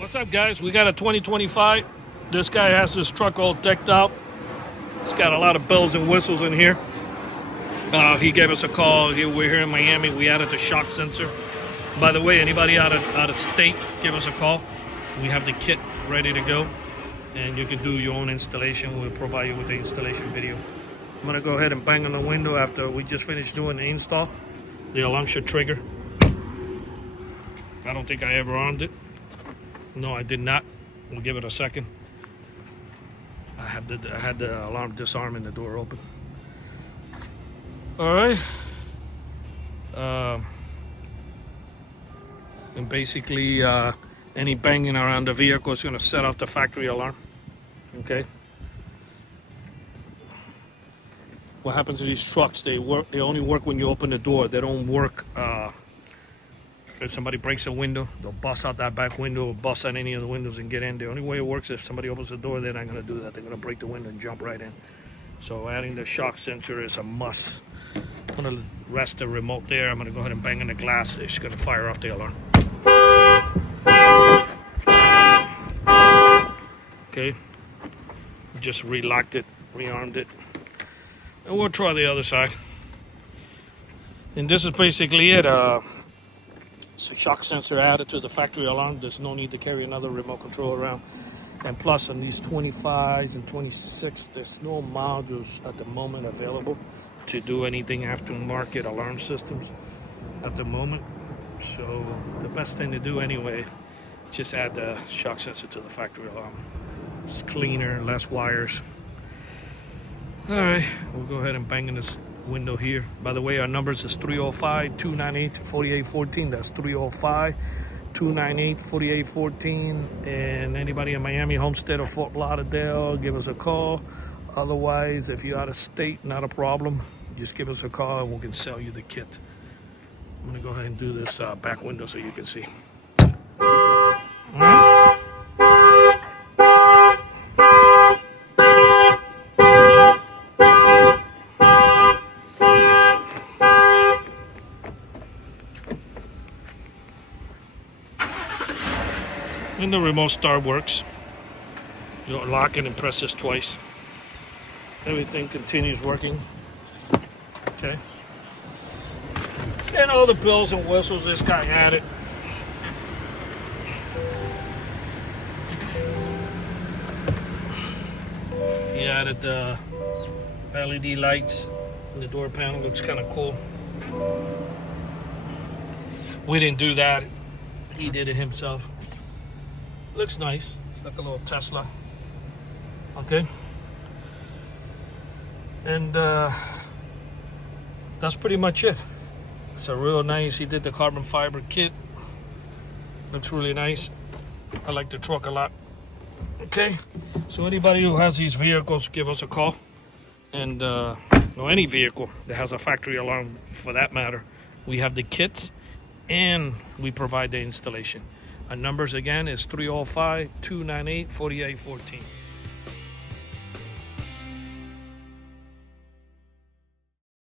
What's up, guys? We got a 2025. This guy has this truck all decked out. It's got a lot of bells and whistles in here. He gave us a call. We're here in Miami. We added the shock sensor. By the way, anybody out of state, give us a call. We have the kit ready to go, and you can do your own installation. We'll provide you with the installation video. I'm gonna go ahead and bang on the window after we just finished doing the install. The alarm should trigger. I don't think I ever armed it. No, I did not. We'll give it a second. I had the alarm disarm and the door open. All right. And basically, any banging around the vehicle is going to set off the factory alarm. Okay. What happens to these trucks? They only work when you open the door. They don't work. If somebody breaks a window, they'll bust out that back window or bust out any of the windows and get in. The only way it works is if somebody opens the door, they're not going to do that. They're going to break the window and jump right in. So adding the shock sensor is a must. I'm going to rest the remote there. I'm going to go ahead and bang on the glass. It's going to fire off the alarm. Okay. Just relocked it, rearmed it. And we'll try the other side. And this is basically it. It's a shock sensor added to the factory alarm. There's no need to carry another remote control around. And plus, on these 25s and 26, there's no modules at the moment available to do anything aftermarket alarm systems at the moment. So the best thing to do anyway, just add the shock sensor to the factory alarm. It's cleaner, less wires. All right, we'll go ahead and bang in this window here. By the way, our numbers is 305-298-4814. That's 305-298-4814. And anybody in Miami, Homestead, or Fort Lauderdale, give us a call. Otherwise, if you're out of state, not a problem. Just give us a call and we can sell you the kit. I'm gonna go ahead and do this back window so you can see. All right. And the remote start works. You lock it and press this twice. Everything continues working. Okay. And all the bells and whistles this guy added. He added the LED lights and the door panel. Looks kind of cool. We didn't do that. He did it himself. Looks nice. It's like a little Tesla. Okay. And that's pretty much it. It's a real nice. He did the carbon fiber kit. Looks really nice. I like the truck a lot. Okay. So anybody who has these vehicles, give us a call. And any vehicle that has a factory alarm, for that matter, we have the kits and we provide the installation. Our numbers again is 305-298-4814.